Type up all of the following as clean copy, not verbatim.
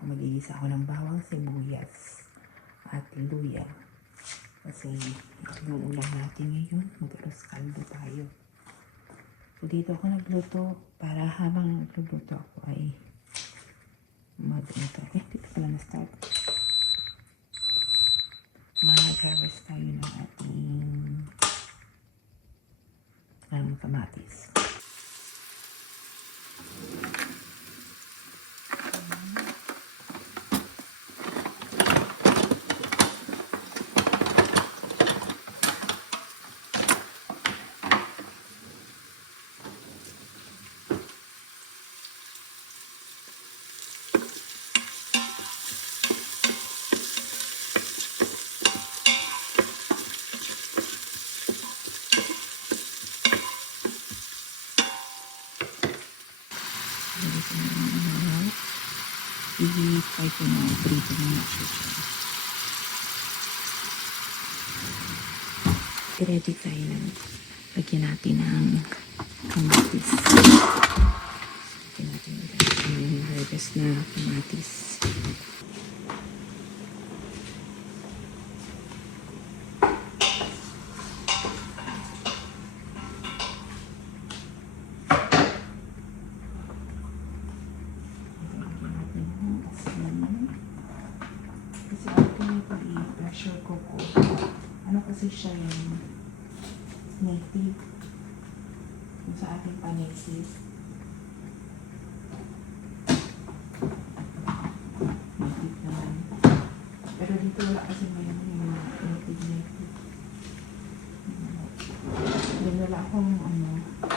Magigisa ako ng bawang, sibuyas at luya. Kasi yung ulam natin ngayon, mag-aros kaldo tayo. So dito ako nagluto para habang nagluluto ako ay dito pala na-start. Mag-harvest tayo ng ating kamatis. I-try ko na prito na siya. I-ready tayo ng lagyan natin ng kamatis. Lagyan natin yung harvest na kamatis. Pressure cooker. Ano kasi siya yung native. Yung sa ating pa-native. Native naman. Pero dito wala kasi may yung native. Then wala akong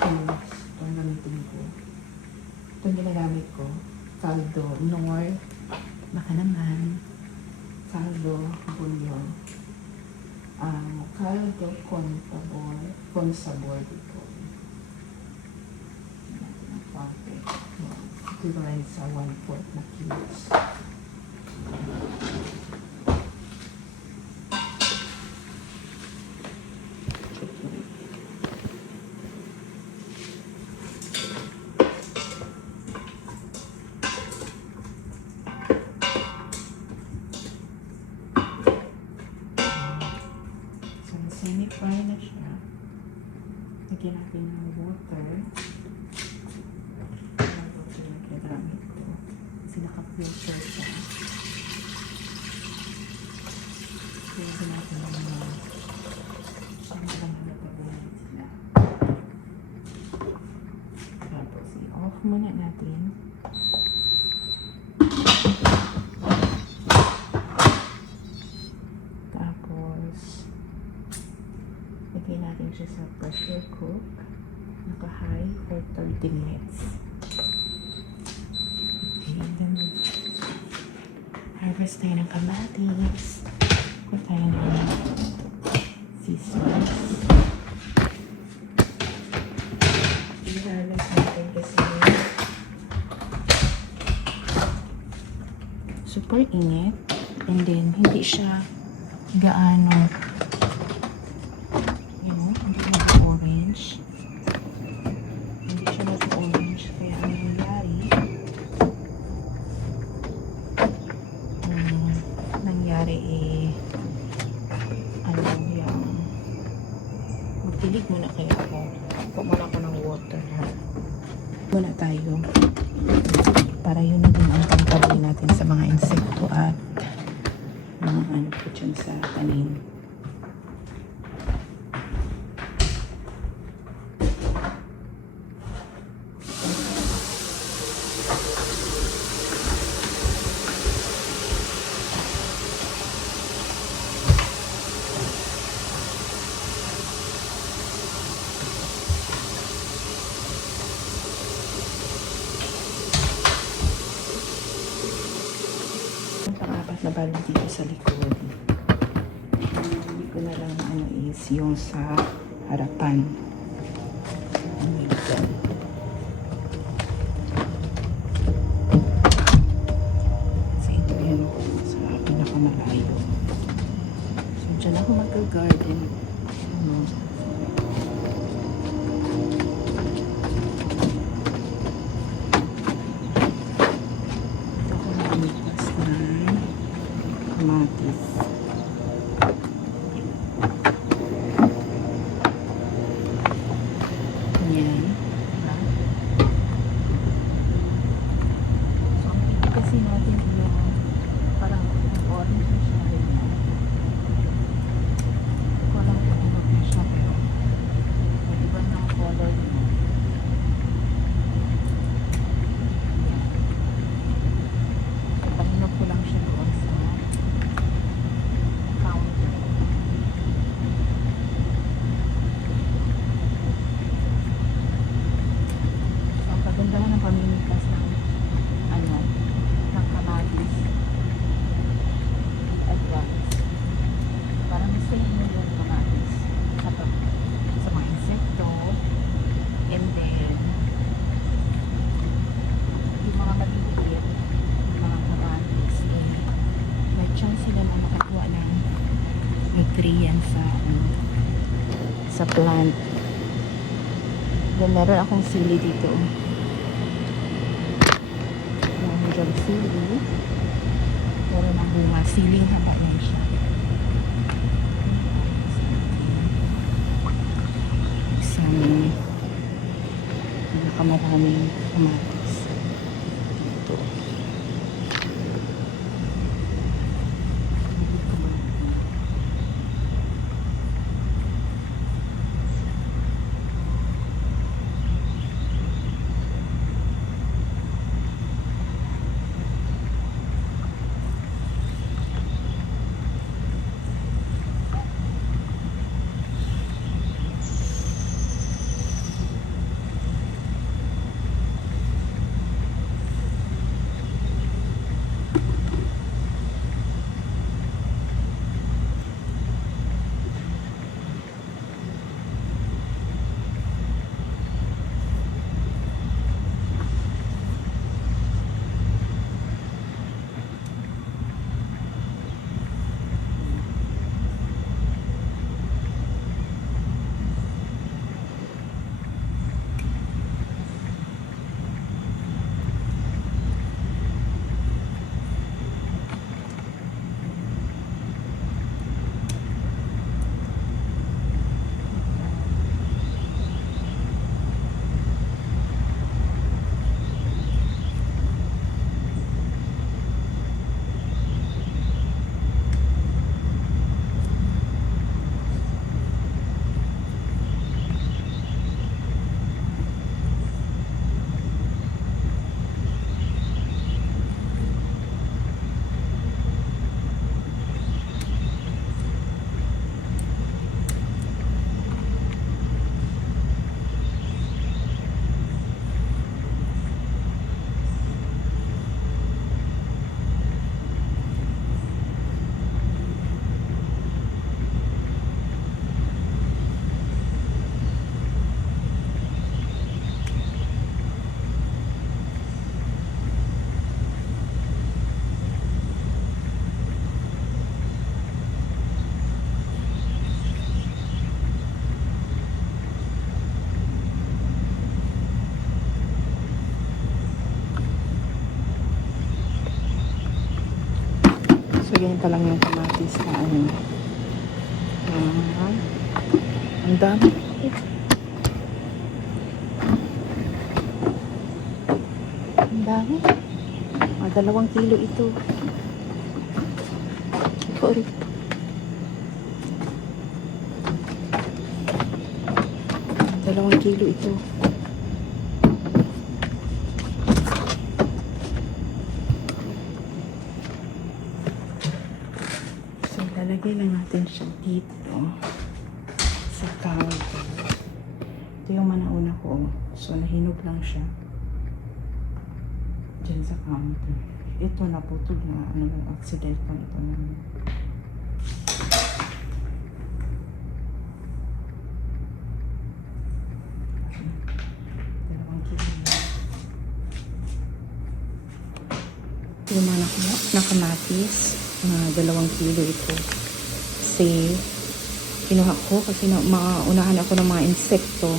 tools. Itong gamitin ko. Itong ginagamit ko. Caldo Nor. Baka naman. Caldo bouillon. Caldo con sabor dito. Equivalent sa 1/4 na kilos. Semi-fry na siya. Lagyan natin ng water. Ang water na kinagamit ko. Kasi naka-filter siya. Lagyan natin ng mga lang natabunan sila. Tapos i-off muna natin. Lagyan natin siya sa pressure cook. Naka-high for 30 minutes. Okay, then harvest tayo ng kamatis. Kuha tayo ng scissors. I-harvest natin kasi super init. And then, hindi siya gaano orange. Hindi siya nag-orange. Kaya ang nangyari yung magtilig muna kayo ako. Pag muna ako ng water, ha? Muna tayo. Para yun na din ang pangkabili natin sa mga insekto at mga ano po dyan sa tanim. Na bali dito sa likod. Hindi ko na lang is yung sa harapan. Kasi ito yan sa pinakamalayo. So dyan ako mag-garden. kamatis. Yan. Diba? So, ang pili kasi natin yung parang orange na siya rin yan. Hindi ko alam kung ano na siya, pero iba na ang color niya. Yan. Pahinap ko lang siya doon sa counter. So, ang kagandahan ng pamimikas ng ano, ng kamatis advance. Parang save mo yung kamatis sa mga insekto, and then yung mga maliliit, yung mga kamatis, eh, may chance sila na makakuha ng nutrients sa plant. Then meron akong sili dito. Meron dyan sili. Meron ang bunga. Siling haba na siya. Isang pinakamaraming kamatis dito. So, ganyan lang yung kamatis na ano. Ang dami. Ang dami. 2 kilo ito. Sorry. 2 kilo ito. Lalagay lang natin siya dito sa counter. Ito yung manauna ko. So, nahinog lang siya dyan sa counter. Ito, naputol na. Ano yung accidental ito na. Yung mga na kamatis. 2 kilo ito. Kasi kinuha ko kasi maunahan ako ng mga insekto.